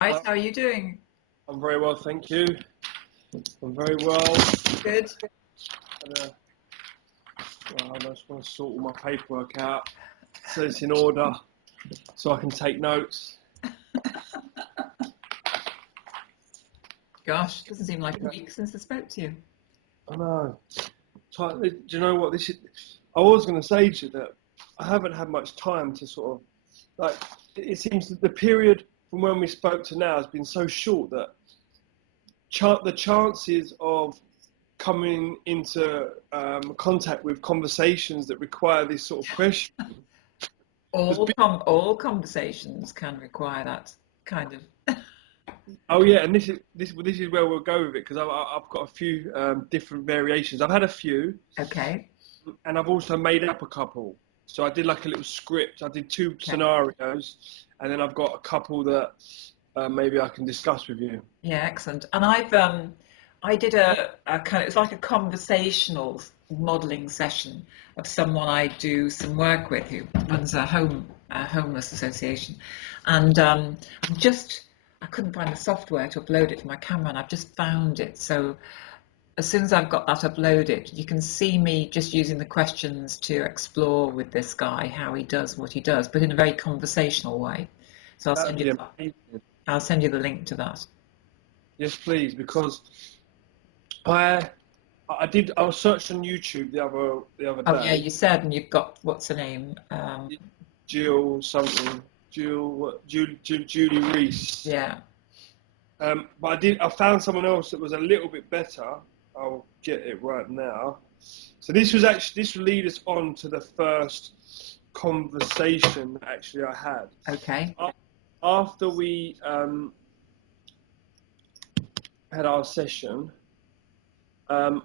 Right, how are you doing? I'm very well, thank you. I'm very well. Good. I just want to sort all my paperwork out so it's in order so I can take notes. Gosh, doesn't seem like a week since I spoke to you. I know. Do you know what this is? I was going to say to you that I haven't had much time to sort of, like, it seems that the period from when we spoke to now has been so short that the chances of coming into contact with conversations that require this sort of question has been. All conversations can require that kind of. Oh yeah, and this is where we'll go with it because I've got a few different variations. I've had a few, Okay. and I've also made up a couple. So I did like a little script. I did two Okay. scenarios, and then I've got a couple that maybe I can discuss with you. Yeah, excellent. And I did a kind of, it's like a conversational modeling session of someone I do some work with who runs a homeless association, and I couldn't find the software to upload it to my camera, and I've just found it. So as soon as I've got that uploaded, you can see me just using the questions to explore with this guy how he does what he does, but in a very conversational way. So That'd be amazing. I'll send you the link to that. Yes, please, because I I was searching on YouTube the other Oh yeah, day. you said, and you've got what's her name? Jill something, Julie Reese. Yeah. But I found someone else that was a little bit better. I'll get it right now. So this will lead us on to the first conversation that actually I had. Okay. After we had our session, I'm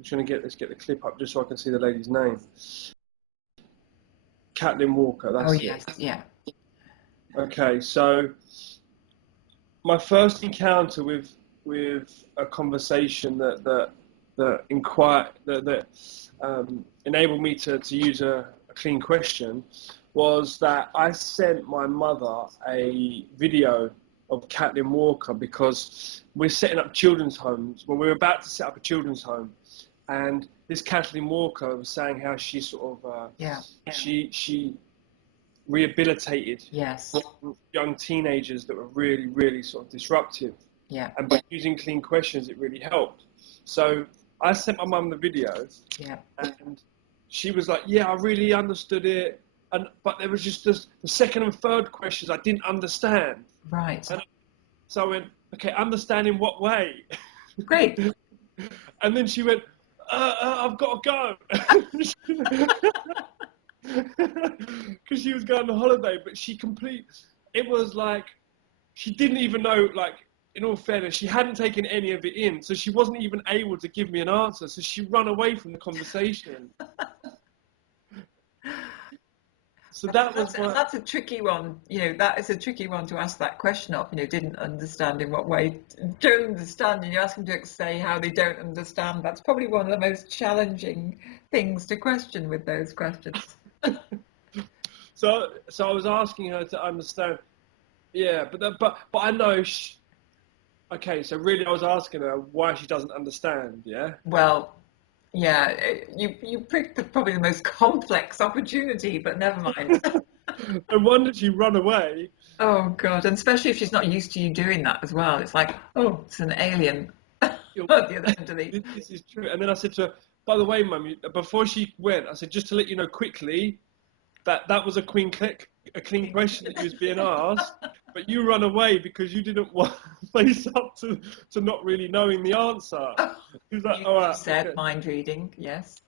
just going to let's get the clip up just so I can see the lady's name. Kathleen Walker, Oh that's yes, it. yeah. Okay, so my first encounter with a conversation that enabled me to use a clean question was that I sent my mother a video of Kathleen Walker because we're setting up children's homes. Well, we're about to set up a children's home, and this Kathleen Walker was saying how she sort of she rehabilitated Yes. young teenagers that were really, really sort of disruptive. Yeah. And by using clean questions, it really helped. So I sent my mum the video, Yeah. and she was like, "Yeah, I really understood it." But there was just the second and third questions I didn't understand. Right. And so I went, "Okay, understand in what way?" Great. And then she went, "I've got to go." Because she was going on holiday, but it was like she didn't even know, like, in all fairness, she hadn't taken any of it in, so she wasn't even able to give me an answer, so she ran away from the conversation. So that's a tricky one. That is a tricky one to ask that question of. Didn't understand in what way. Don't understand, and you ask them to say how they don't understand. That's probably one of the most challenging things to question with those questions. so I was asking her to understand. Yeah, but I know. Okay, so really, I was asking her why she doesn't understand. Yeah. Well, yeah, you picked probably the most complex opportunity, but never mind. No wonder she run away. Oh God, and especially if she's not used to you doing that as well. It's like, oh, it's an alien at the other end of the. This is true. And then I said to her, by the way, Mum, before she went, I said, just to let you know quickly that was a clean question that you was being asked, but you run away because you didn't want to face up to not really knowing the answer. She was like, You, all you right, said okay. mind reading, yes.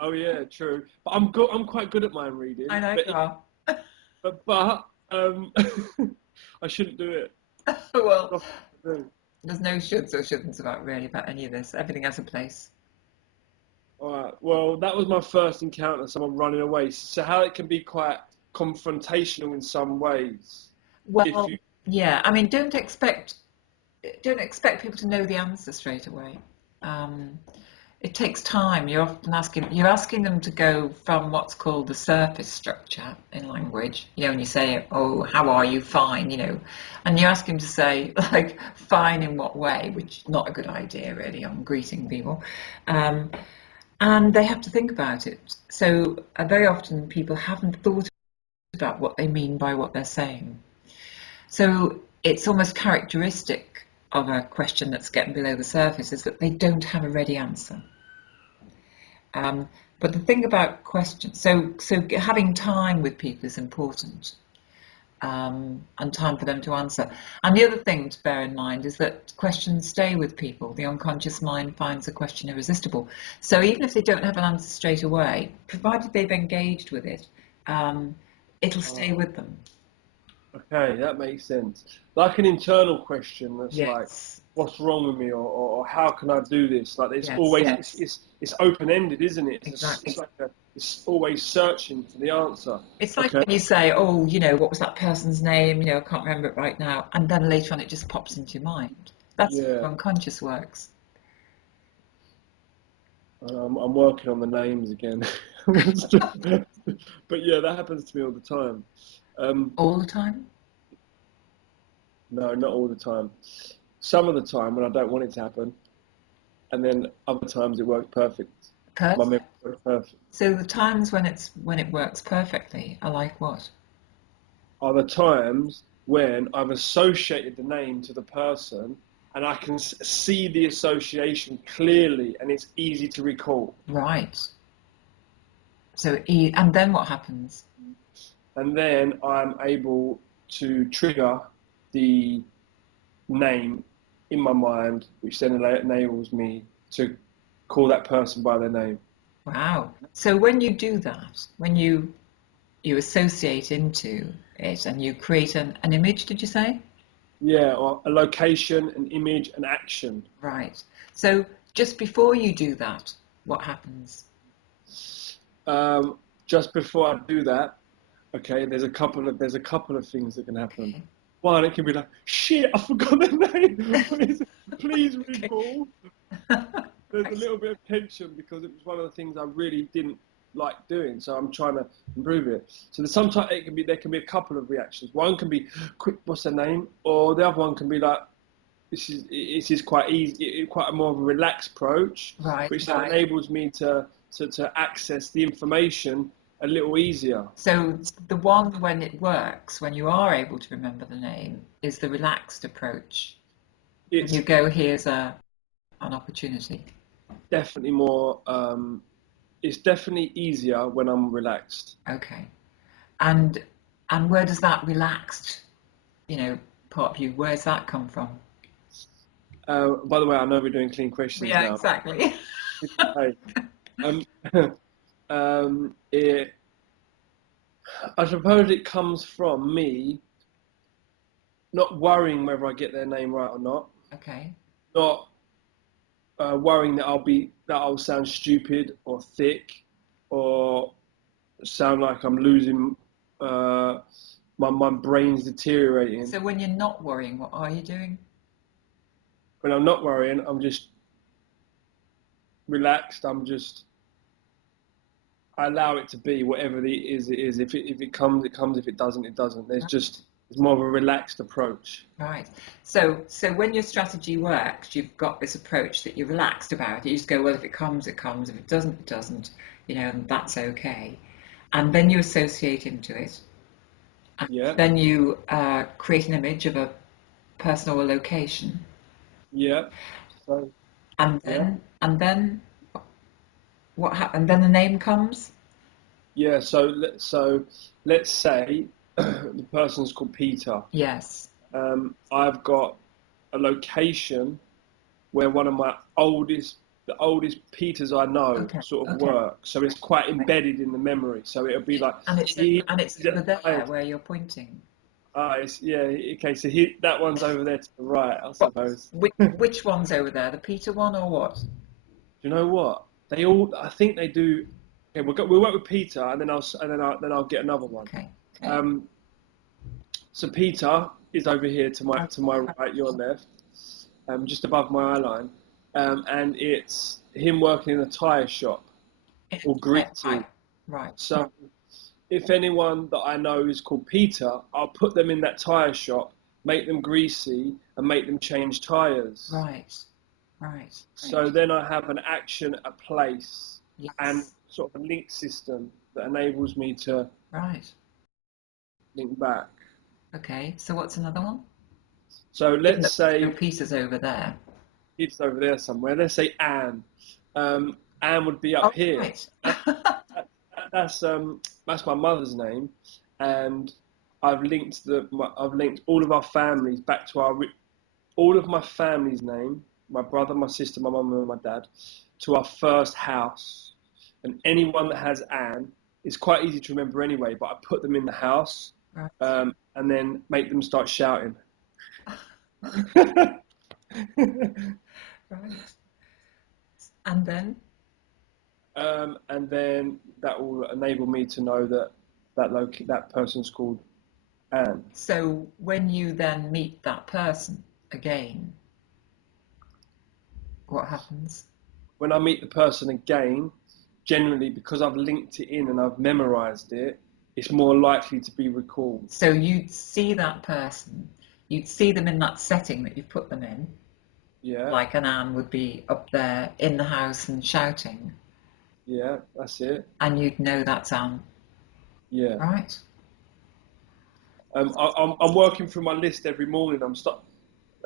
Oh yeah, true. But I'm quite good at mind reading. I know you are. But I shouldn't do it. Well, Not to do. there's no shoulds or shouldn'ts about any of this. Everything has a place. All right. Well, that was my first encounter, someone running away. So how it can be quite confrontational in some ways. If Well, you, yeah. I mean, don't expect people to know the answer straight away. Um, it takes time. You're asking them to go from what's called the surface structure in language. When you say, "Oh, how are you? Fine," and you ask them to say, like, "Fine" in what way, which is not a good idea, really, on greeting people. Um, and they have to think about it. So very often people haven't thought about what they mean by what they're saying. So it's almost characteristic of a question that's getting below the surface is that they don't have a ready answer. But the thing about questions, so having time with people is important, and time for them to answer. And the other thing to bear in mind is that questions stay with people. The unconscious mind finds a question irresistible. So even if they don't have an answer straight away, provided they've engaged with it, it'll stay with them. Okay, that makes sense. Like an internal question that's like, Yes, what's wrong with me, or how can I do this? Like, there's yes, always it's open ended, isn't it? exactly. It's always searching for the answer. It's like Okay. when you say, "Oh, what was that person's name? I can't remember it right now," and then later on it just pops into your mind. That's Yeah, how unconscious works. I'm working on the names again. But yeah, that happens to me all the time. All the time? No, not all the time. Some of the time when I don't want it to happen, and then other times it works perfect. My Perfect. memory works perfect. So the times when it works perfectly are like what? Are the times when I've associated the name to the person and I can see the association clearly and it's easy to recall. Right. And then what happens? And then I'm able to trigger the name in my mind, which then enables me to call that person by their name. Wow. So when you do that, when you associate into it and you create an image, did you say? Yeah, or a location, an image, an action. Right. So just before you do that, what happens? Um, just before I do that, okay, there's a couple of things that can happen. Okay. One, it can be like, shit, I forgot their name. What is it? Please Okay. recall. There's a little bit of tension because it was one of the things I really didn't like doing, so I'm trying to improve it. So there's sometimes there can be a couple of reactions. One can be, quick, what's their name? Or the other one can be like, this is quite easy, quite a more of a relaxed approach, Right. which then enables me to access the information a little easier. So the one when it works, when you are able to remember the name, is the relaxed approach. When you It's go, here's an opportunity. definitely more. It's definitely easier when I'm relaxed. Okay. And and where does that relaxed, part of you, where's that come from? By the way, I know we're doing clean questions Yeah, now. exactly. Hey, um, it, I suppose it comes from me not worrying whether I get their name right or not, Okay. not worrying that I'll sound stupid or thick or sound like I'm losing my brain's deteriorating. So when you're not worrying, what are you doing? When I'm not worrying, I'm just relaxed. I allow it to be whatever it is. It is. If it comes, it comes. If it doesn't, it doesn't. It's more of a relaxed approach. Right. So when your strategy works, you've got this approach that you're relaxed about it. You just go, well, if it comes, it comes. If it doesn't, it doesn't. And that's okay. And then you associate into it. And Yeah, then you create an image of a person or a location. yeah. So And yeah, then what happens? Then the name comes. yeah. So let's say the person's called Peter. Yes. I've got a location where one of the oldest Peters I know Okay. sort of Okay. work. So it's quite embedded in the memory. So it'll be like he And it's is over at the there highest. where you're pointing. Yeah, okay. So that one's over there to the right, I What? suppose. Which one's over there? The Peter one or what? Do you know what? I think they do. Okay, we'll work with Peter, and then I'll get another one. Okay. Okay. Um, so Peter is over here to my right, your left, just above my eye line. and it's him working in a tyre shop or greasy. Right. So if anyone that I know is called Peter, I'll put them in that tyre shop, make them greasy, and make them change tyres. Right. Right. So then I have an action, a place, and Yes. sort of a link system that enables me to Right. link back. Okay. So what's another one? So Given let's that there's no say pieces over there. it's over there somewhere. Let's say Anne. Anne would be up Oh, here. right. That's my mother's name, and I've linked all of our families back to all of my family's name, my brother, my sister, my mum, and my dad, to our first house. And anyone that has Anne, it's quite easy to remember anyway. But I put them in the house, Right. and then make them start shouting. Right. And then? And then that will enable me to know that that person's called Anne. So when you then meet that person again, what happens? When I meet the person again, generally because I've linked it in and I've memorized it, it's more likely to be recalled. So you'd see that person, you'd see them in that setting that you've put them in, Yeah, like an Anne would be up there in the house and shouting, yeah, that's it. and you'd know that's Anne, Yeah. right? I'm working through my list every morning.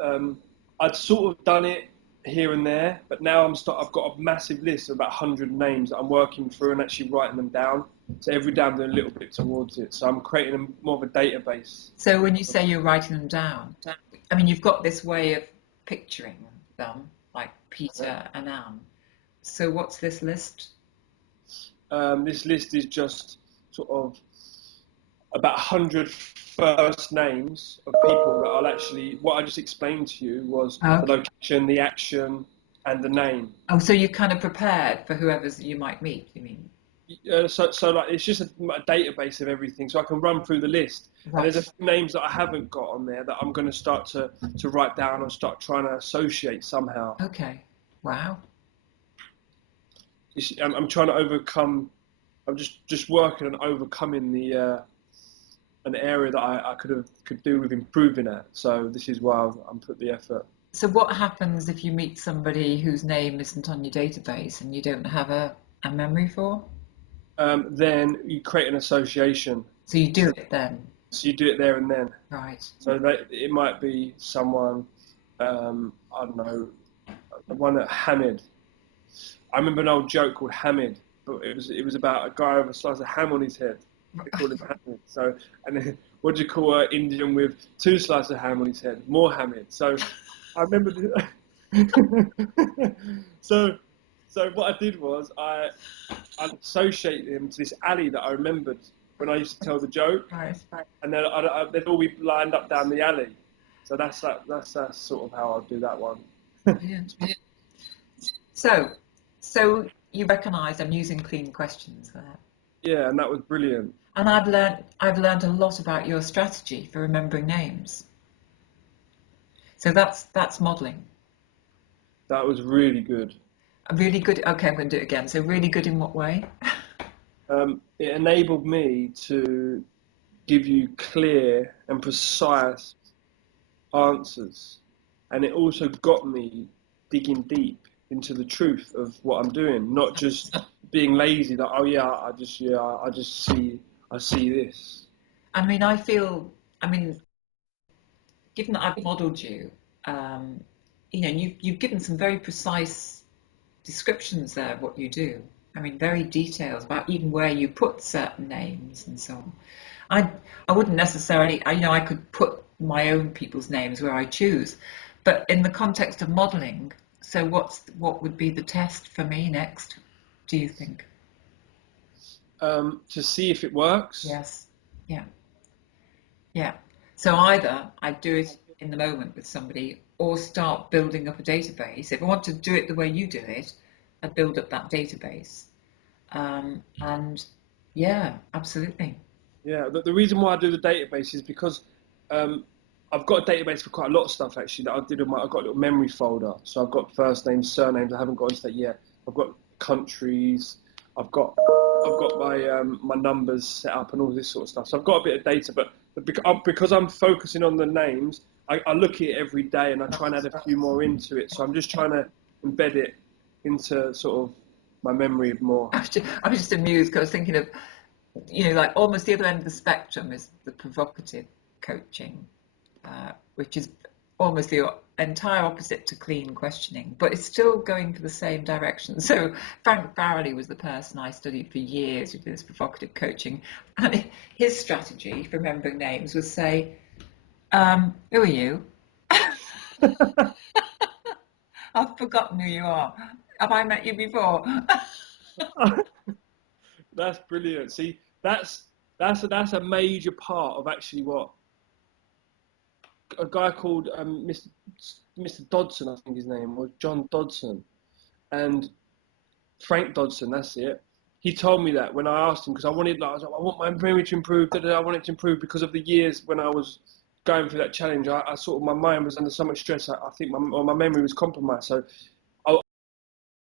Um, I'd sort of done it here and there, but now I've got a massive list of about 100 names that I'm working through and actually writing them down. So every day I'm doing a little bit towards it. So I'm creating more of a database. So when you say you're writing them down, I mean, you've got this way of picturing them, like Peter and Anne. So what's this list? This list is just sort of about 100 first names of people that I'll actually, what I just explained to you was the Okay. location, the action, and the name. Oh, so you're kind of prepared for whoever's you might meet, you mean? So like it's just a database of everything, so I can run through the list. And there's a Right. few names that I haven't got on there that I'm going to start to write down or start trying to associate somehow. Okay. Wow. I'm trying to overcome. I'm just working on overcoming the an area that I could do with improving at. So this is why I'm put the effort. So what happens if you meet somebody whose name isn't on your database and you don't have a memory for? Then you create an association. So you do it then. So you do it there and then. Right. So that it might be someone, I don't know, the one at Hamid. I remember an old joke called Hamid, but it was about a guy with a slice of ham on his head. They called him Hamid. So, and then what do you call an Indian with two slices of ham on his head? More Hamid. So, I remember. so, so what I did was I associated him to this alley that I remembered when I used to tell the joke, Right. and then they'd all be lined up down the alley. So that's sort of how I'll do that one. Brilliant. So you recognise I'm using clean questions there. Yeah, and that was brilliant. And I've learned a lot about your strategy for remembering names. So that's modelling. That was really good. Really good. Okay, I'm going to do it again. So really good in what way? It enabled me to give you clear and precise answers, and it also got me digging deep into the truth of what I'm doing, not just being lazy. That oh yeah, I just I see this. I mean, I feel. I mean, given that I've modelled you, you've given some very precise descriptions there of what you do. I mean, very detailed about even where you put certain names and so on. I I wouldn't necessarily. I could put my own people's names where I choose, but in the context of modelling, so what would be the test for me next? Do you think? To see if it works. Yes. Yeah. Yeah. So either I do it in the moment with somebody or start building up a database. If I want to do it the way you do it, I build up that database. And yeah, absolutely. Yeah, the reason why I do the database is because um, I've got a database for quite a lot of stuff actually that I did I've got a little memory folder. So I've got first names, surnames. I haven't got into that yet. I've got countries. I've got my numbers set up and all this sort of stuff. So I've got a bit of data, but because I'm focusing on the names, I look at it every day and I try and add a few more into it. So I'm just trying to embed it into sort of my memory more. I was just amused because I was thinking of, like almost the other end of the spectrum is the provocative coaching, which is almost the entire opposite to clean questioning, but it's still going for the same direction. So Frank Farrelly was the person I studied for years who did this provocative coaching, and his strategy for remembering names was say, who are you? I've forgotten who you are. Have I met you before? That's brilliant. See, that's a major part of actually what a guy called Mr. Dodson, I think his name was John Dodson, and Frank Dodson. That's it. He told me that when I asked him because I was like, I want my memory to improve. I want it to improve because of the years when I was going through that challenge. I sort of my mind was under so much stress. I think my memory was compromised. So